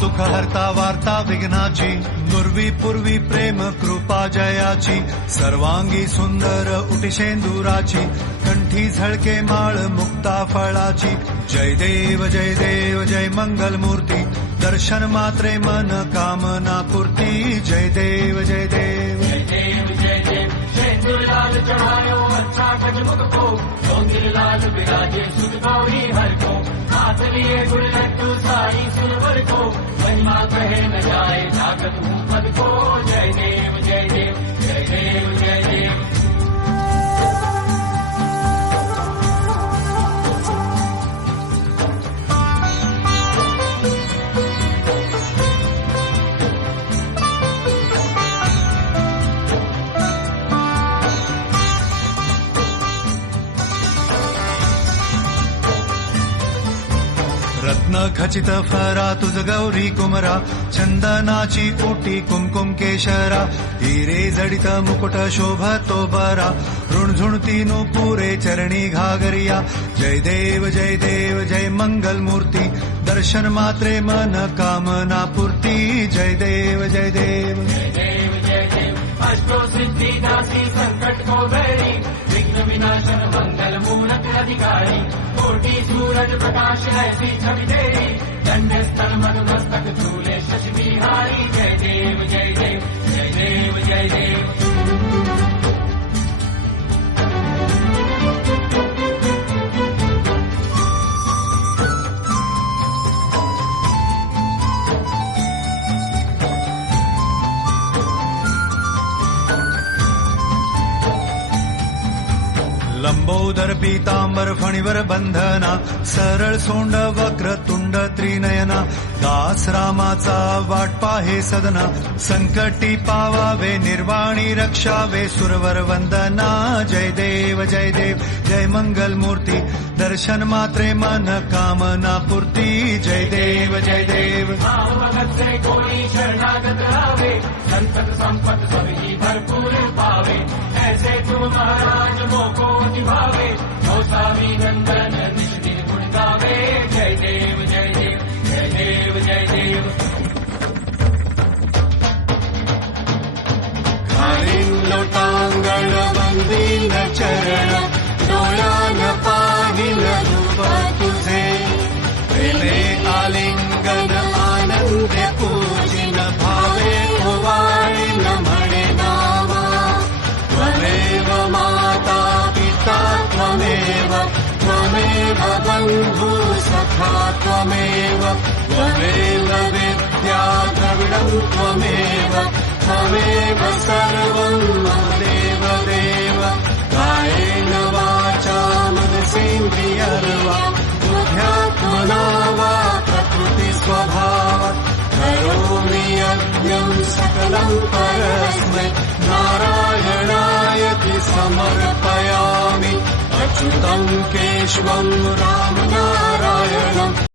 दुःख हरता वार्ता विघ्नाची, नुरवी पूर्वी प्रेम कृपा जयाची, सर्वांगी सुंदर उटिशेंदुराची, कंठी झळके माळ मुक्ता फळाची. जय देव जय मंगल मूर्ती, दर्शन मात्रे मन कामना पूर्ती. जय देव जय देव लाल चढ़ायो अच्छा गजमुख को, डोंगिर लाल विराजे सुख गौरी हर को, हाथ लिए गुड़ लड्डू साई सुरवर को, महिमा कहे न जाए जागत हूँ पद को. जय देव जय देव जय देव जय देव. रत्न खचित फरा तुझ गौरी कुमरा, चंदनाची ओटी कुमकुम केशरा, हिरे जडित मुकुट शोभतो बरा, ऋणझुणती नुपुरे चरणी घागरिया. जय देव जय मंगल मूर्ती, दर्शन मात्रे मन कामना पूर्ती. जय देव जय देव जय देव जय देव. अष्टो सिद्धि दासी संकट को बैरी, विघ्न विनाशन मंगल मूलक अधिकारी, कोटि सूरज प्रकाश ऐसी छवि तेरी, दंड स्थल मस्तक झूले शशि बिहारी. जय देव जय देव जय देव जय देव. लंबोदर पीतांबर फणीवर बंधना, सरळ सोंड वक्र तुंड त्रिनयना, दास रामाचा वाट पाहे सदना, संकटी पावावे निर्वाणी रक्षावे सुरवर वंदना. जय देव जय मंगल मूर्ती, दर्शन मात्रे मन कामना पूर्ती. जय देव जय देव. भगत से कोई शरणागत आवे, संतत संपत सभी भरपूर पावे, ऐसे तुम महाराज मोको निभावे, गोसावी नंदन निज दिन गुण गावे. जय देव जय देव जय देव जय देव. खालील लोटांगण वंदीन चरण, डोळ्यान पाहिल रूप तुझे, प्रेमे आलिंगन आनंद पूजिन, भावे ओवाळीन म्हणे नामा. त्वमेव माता पिता त्वमेव, त्वमेव बंधु सखा त्वमेव, त्वमेव विद्या द्रविणं त्वमेव, त्वमेव सर्वं मम देव देव. कायेन वाचा मनसेन्द्रियर्वा, बुद्ध्यात्मना वा प्रकृति स्वभावात्, करोमि यज्ञं सकलं परस्मै, नारायणायति समर्पयामि. अच्युतं केशवं रामनारायणम्